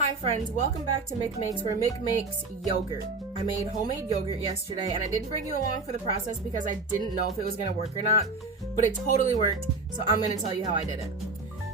Hi friends, welcome back to Mick Makes, where Mick makes yogurt. I made homemade yogurt yesterday, and I didn't bring you along for the process because I didn't know if it was going to work or not, but it totally worked, so I'm going to tell you how I did it.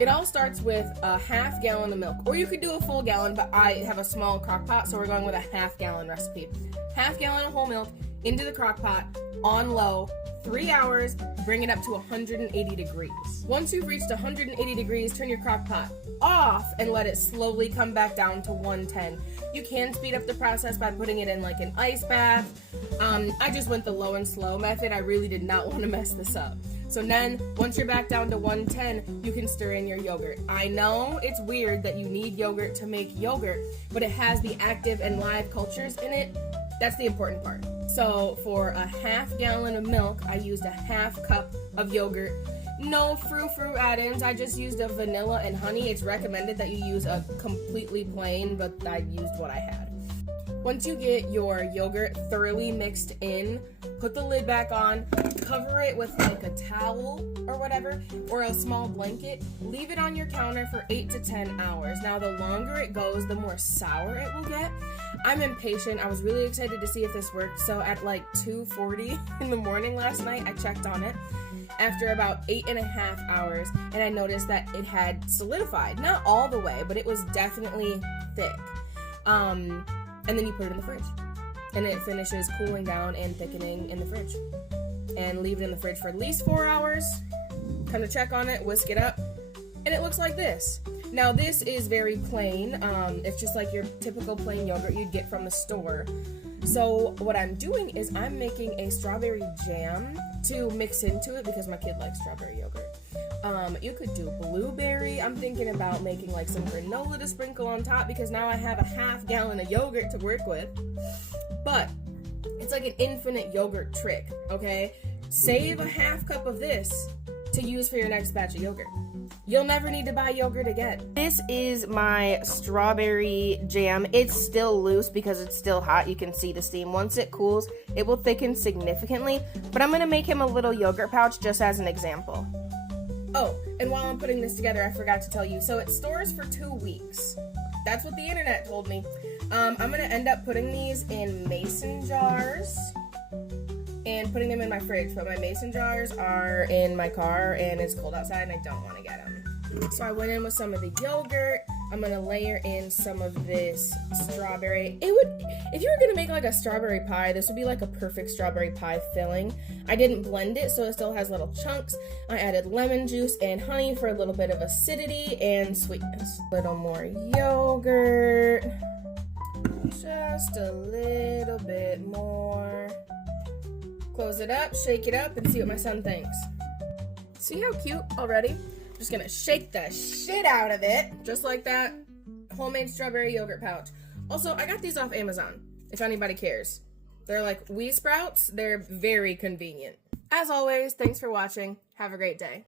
It all starts with a half gallon of milk, or you could do a full gallon, but I have a small crock pot, so we're going with a half gallon recipe. Half gallon of whole milk into the crock pot, on low, 3 hours, bring it up to 180 degrees. Once you've reached 180 degrees, turn your crock pot off and let it slowly come back down to 110. You can speed up the process by putting it in like an ice bath. I just went the low and slow method. I really did not want to mess this up. So then, once you're back down to 110, you can stir in your yogurt. I know it's weird that you need yogurt to make yogurt, but it has the active and live cultures in it. That's the important part. So for a half gallon of milk, I used a half cup of yogurt. No frou-frou add-ins, I just used a vanilla and honey. It's recommended that you use a completely plain, but I used what I had. Once you get your yogurt thoroughly mixed in, put the lid back on, cover it with like a towel or whatever, or a small blanket. Leave it on your counter for 8 to 10 hours. Now, the longer it goes, the more sour it will get. I'm impatient. I was really excited to see if this worked, so at like 2:40 in the morning last night, I checked on it after about 8.5 hours, and I noticed that it had solidified. Not all the way, but it was definitely thick. And then you put it in the fridge, and it finishes cooling down and thickening in the fridge. And leave it in the fridge for at least 4 hours. Come to check on it, whisk it up, and it looks like this. Now, this is very plain. It's just like your typical plain yogurt you'd get from the store. So what I'm doing is I'm making a strawberry jam to mix into it because my kid likes strawberry yogurt. You could do blueberry. I'm thinking about making like some granola to sprinkle on top because now I have a half gallon of yogurt to work with. But it's like an infinite yogurt trick, okay? Save a half cup of this to use for your next batch of yogurt. You'll never need to buy yogurt again. This is my strawberry jam. It's still loose because it's still hot. You can see the steam. Once it cools, it will thicken significantly, but I'm gonna make him a little yogurt pouch just as an example. Oh, and while I'm putting this together, I forgot to tell you, so it stores for 2 weeks. That's what the internet told me. I'm gonna end up putting these in mason jars and putting them in my fridge, but my mason jars are in my car and it's cold outside and I don't want to get them. So I went in with some of the yogurt. I'm gonna layer in some of this strawberry. If you were gonna make like a strawberry pie, this would be like a perfect strawberry pie filling. I didn't blend it, so it still has little chunks. I added lemon juice and honey for a little bit of acidity and sweetness. A little more yogurt. Just a little bit more. Close it up, shake it up, and see what my son thinks. See how cute already? Just gonna shake the shit out of it, just like that. Homemade strawberry yogurt pouch. Also, I got these off Amazon, if anybody cares. They're like Wii Sprouts. They're very convenient. As always, thanks for watching. Have a great day.